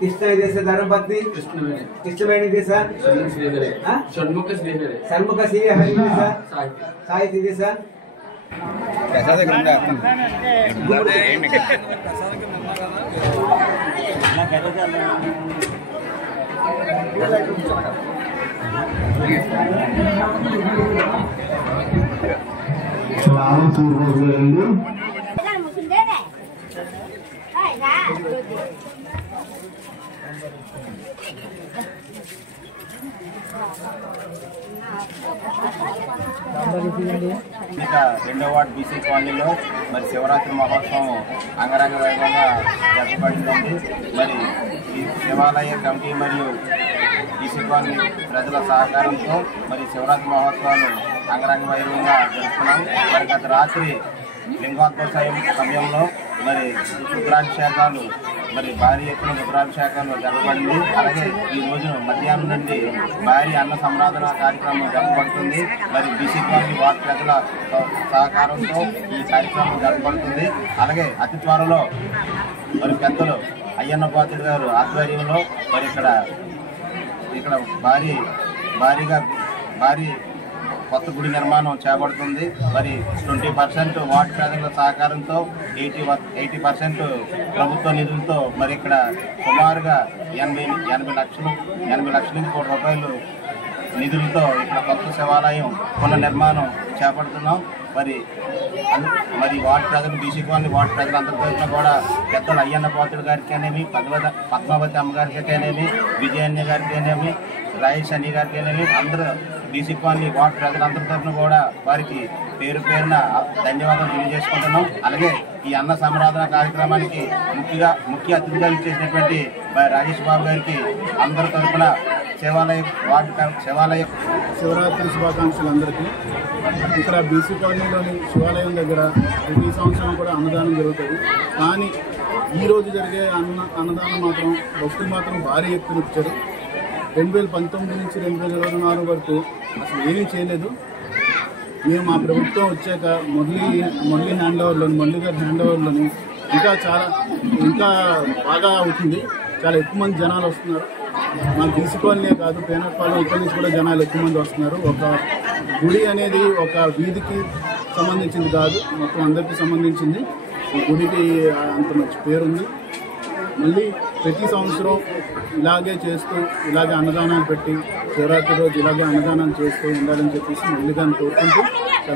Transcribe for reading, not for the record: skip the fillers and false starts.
कृष्ण धर्मपत्नी कृष्णवेणी षण्मुख श्रीहरि साहित्य రెండో వార్డు బీసీ కాలనీలో మరి శివరాత్రి మహోత్సవం అంగరంగ వైభవంగా జరపబడిందండి. మరి ఈ శివాలయ కమిటీ మరియు బీసీ కాలనీ ప్రజల సహకారంతో మరి శివరాత్రి మహోత్సవాలు అంగరంగ వైభవంగా జరుపుకున్నాం. మరి గత రాత్రి లింగోద్భవ సమయంలో మరి రుద్రాభిషేకాలు మరి భారీ ఎత్తున రుద్రాభిషేకాలు జరపబడింది. అలాగే ఈ రోజున మధ్యాహ్నం నుండి భారీ అన్న సంరాధన కార్యక్రమం జరపబడుతుంది. మరి బీసీ కాలనీ వార్డు ప్రజల సహకారంతో ఈ కార్యక్రమం జరపబడుతుంది. అలాగే అతి త్వరలో మరి పెద్దలు అయ్యన్న పాత్రుడు గారు ఆధ్వర్యంలో మరి ఇక్కడ భారీ కొత్త గుడి నిర్మాణం చేపడుతుంది. మరి 20% వార్డు ప్రజల సహకారంతో 80% ప్రభుత్వ నిధులతో మరి ఇక్కడ సుమారుగా 80 లక్షల నుంచి కోటి రూపాయలు నిధులతో ఇక్కడ కొత్త శివాలయం పునర్నిర్మాణం చేపడుతున్నాం. మరి వార్డు ప్రజలు బీసీ కాలనీ వార్డు ప్రజలందరి తరఫున కూడా పెద్దలు అయ్యన్న పాత్రుడు గారికేనేమి, పద్మావతి అమ్మగారికైతేనేమి, విజయన్య గారికైనేమి, రాయేష్ అన్ని గారికైనేమి అందరూ బీసీ కాలనీ వార్డు ప్రజలందరి తరఫున కూడా వారికి పేరు పేరున ధన్యవాదాలు తెలియజేసుకుంటున్నాం. అలాగే ఈ అన్న సంరాధన కార్యక్రమానికి ముఖ్య అతిథిగా చేసినటువంటి రాజేష్ బాబు గారికి అందరి తరఫున శివాలయ శివరాత్రి శుభాకాంక్షలు అందరికీ. ఇక్కడ బీసీ కాలనీలోని శివాలయం దగ్గర ప్రతి సంవత్సరం కూడా అన్నదానం జరుగుతుంది. కానీ ఈరోజు జరిగే అన్నదానం మాత్రం భక్తులు మాత్రం భారీ ఎత్తున ఇచ్చారు. 2019 నుంచి 2024 వరకు అసలు ఏమీ చేయలేదు. మేము మా ప్రభుత్వం వచ్చాక మురళీ గారి హ్యాండ్ ఓవర్లోని ఇంకా బాగా అవుతుంది. చాలా ఎక్కువ మంది జనాలు వస్తున్నారు. మా బీసీ కాలనీ కాదు, పేనపాలెం ఇక్కడి నుంచి కూడా జనాలు ఎక్కువ మంది వస్తున్నారు. ఒక గుడి అనేది ఒక వీధికి సంబంధించింది కాదు, మొత్తం అందరికీ సంబంధించింది. ఈ గుడికి అంత మంచి పేరుంది. మళ్ళీ ప్రతి సంవత్సరం ఇలాగే అన్నదానాలు పెట్టి శివరాత్రి రోజు ఇలాగే అన్నదానాలు చేస్తూ ఉండాలని చెప్పేసి మళ్ళీ దాన్ని కోరుకుంటూ